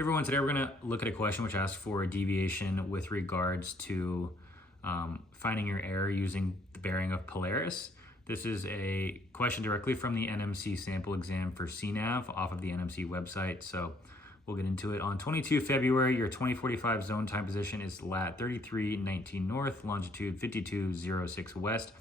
Everyone, today we're going to look at a question which asks for a deviation with regards to finding your error using the bearing of Polaris. This is a question directly from the NMC sample exam for CNAV off of the NMC website. So we'll get into it. On 22 February, your 2045 zone time position is lat 3319 north, longitude 5206 west.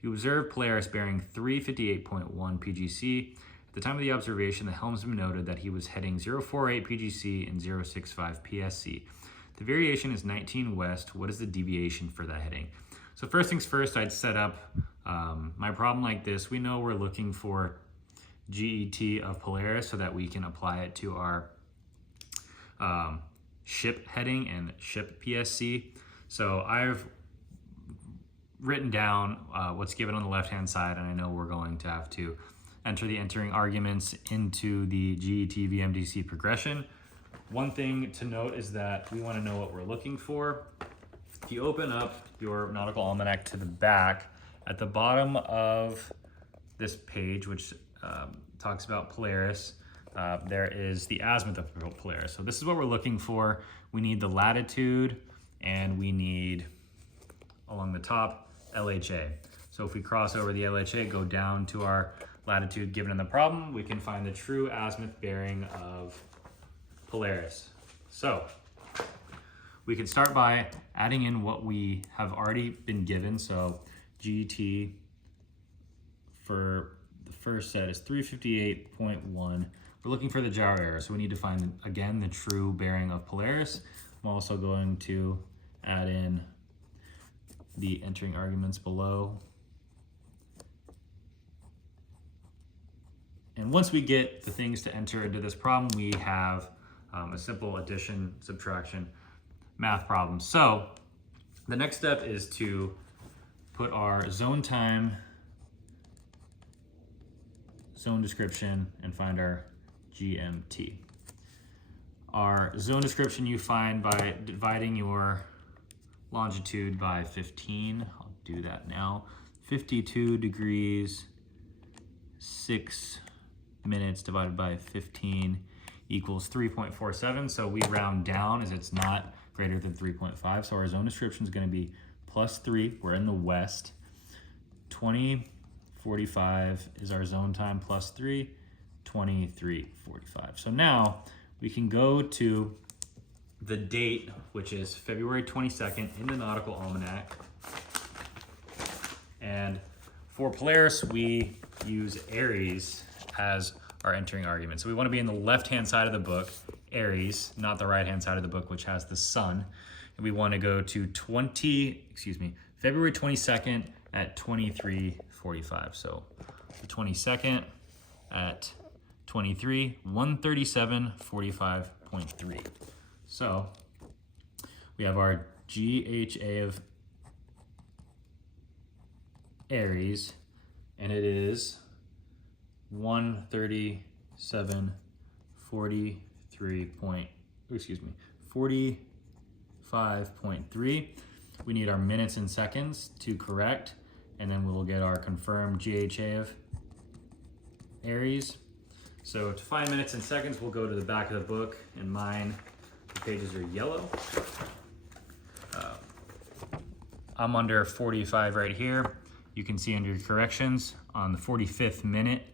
You observe Polaris bearing 358.1 PGC. At the time of the observation, the helmsman noted that he was heading 048 PGC and 065 PSC. The variation is 19 west. What is the deviation for that heading? So first things first, I'd set up my problem like this. We know we're looking for GET of Polaris so that we can apply it to our ship heading and ship PSC. So I've written down what's given on the left-hand side, and I know we're going to have to enter the entering arguments into the GET VMDC progression. One thing to note is that we want to know what we're looking for. If you open up your nautical almanac to the back, at the bottom of this page, which talks about Polaris, there is the azimuth of Polaris. So this is what we're looking for. We need the latitude, and we need, along the top, LHA. So if we cross over the LHA, go down to our latitude given in the problem, we can find the true azimuth bearing of Polaris. So we can start by adding in what we have already been given. So GT for the first set is 358.1. We're looking for the gyro error, so we need to find, again, the true bearing of Polaris. I'm also going to add in the entering arguments below. And once we get the things to enter into this problem, we have a simple addition, subtraction, math problem. So the next step is to put our zone time, zone description, and find our GMT. Our zone description you find by dividing your longitude by 15. I'll do that now. 52 degrees, 6 minutes divided by 15 equals 3.47. So we round down as it's not greater than 3.5. So our zone description is going to be +3. We're in the west. 20:45 is our zone time, +3, 23:45. So now we can go to the date, which is February 22nd in the nautical almanac. And for Polaris, we use Aries as our entering argument. So we want to be in the left-hand side of the book, Aries, not the right-hand side of the book, which has the sun. And we want to go to February 22nd at 23:45. So the 22nd at 23, 137:45.3. So we have our GHA of Aries, and it is 45.3. We need our minutes and seconds to correct, and then we'll get our confirmed GHA of Aries. So to find minutes and seconds, we'll go to the back of the book, and mine, the pages are yellow. I'm under 45 right here. You can see under your corrections on the 45th minute,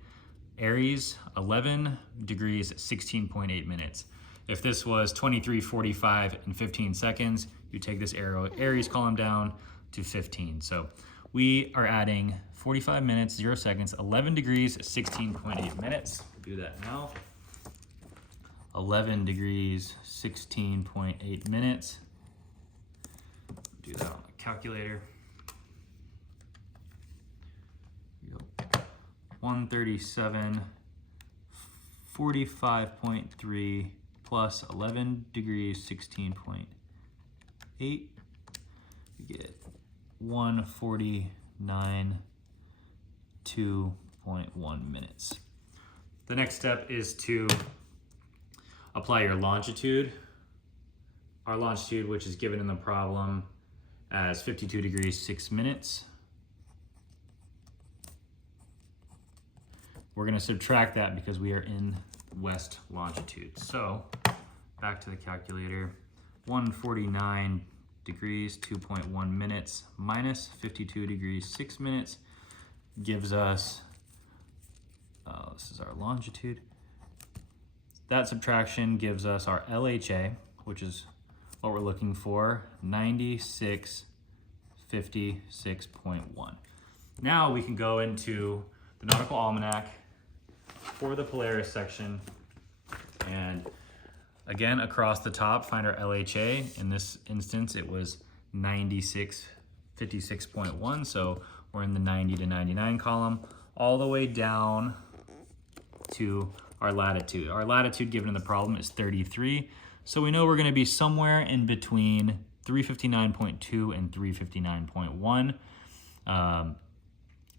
Aries, 11 degrees, 16.8 minutes. If this was 23:45 and 15 seconds, you take this arrow, Aries column down to 15. So we are adding 45 minutes, 0 seconds, 11 degrees, 16.8 minutes. Do that now. 11 degrees, 16.8 minutes. Do that on the calculator. 137:45.3 plus 11 degrees 16.8. You get 149.2.1 minutes. The next step is to apply your longitude. Our longitude, which is given in the problem as 52 degrees 6 minutes. We're going to subtract that because we are in west longitude. So back to the calculator. 149 degrees, 2.1 minutes, minus 52 degrees, 6 minutes, gives us, this is our longitude. That subtraction gives us our LHA, which is what we're looking for, 9656.1. Now we can go into the Nautical Almanac for the Polaris section, and again, across the top, find our LHA. In this instance, it was 9656.1, so we're in the 90 to 99 column, all the way down to our latitude. Our latitude given in the problem is 33, so we know we're gonna be somewhere in between 359.2 and 359.1.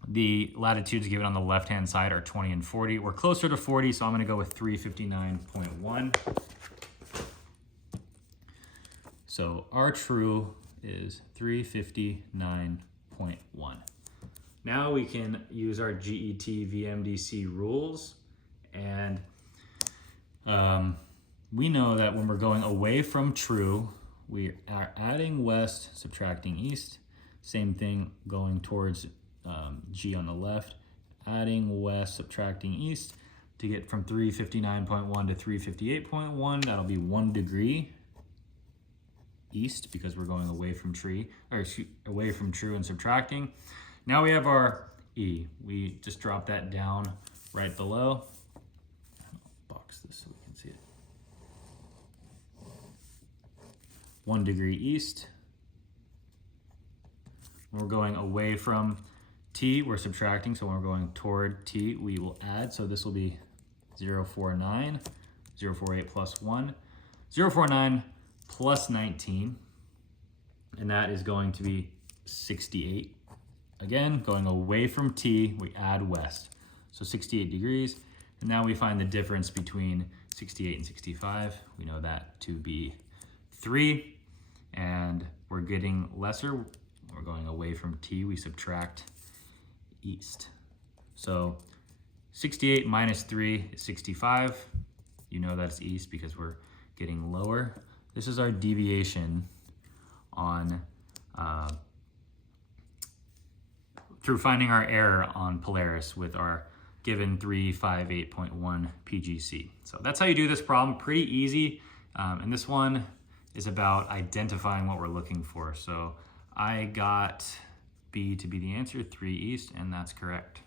The latitudes given on the left-hand side are 20 and 40. We're closer to 40, so I'm gonna go with 359.1. So our true is 359.1. Now we can use our GET VMDC rules, and we know that when we're going away from true, we are adding west, subtracting east. Same thing going towards G on the left, adding west, subtracting east to get from 359.1 to 358.1. That'll be 1 degree east because we're going away from away from true and subtracting. Now we have our E. We just drop that down right below. I'll box this so we can see it. 1 degree east. When we're going away from T, we're subtracting, so when we're going toward T, we will add. So this will be 049, 048 plus 1, 049 plus 19, and that is going to be 68. Again, going away from T, we add west. So 68 degrees, and now we find the difference between 68 and 65. We know that to be 3, and we're getting lesser. We're going away from T, we subtract east. So 68 minus 3 is 65. You know that's east because we're getting lower. This is our deviation on through finding our error on Polaris with our given 358.1 PGC. So that's how you do this problem, pretty easy. And this one is about identifying what we're looking for. So I got B to be the answer, 3 east, and that's correct.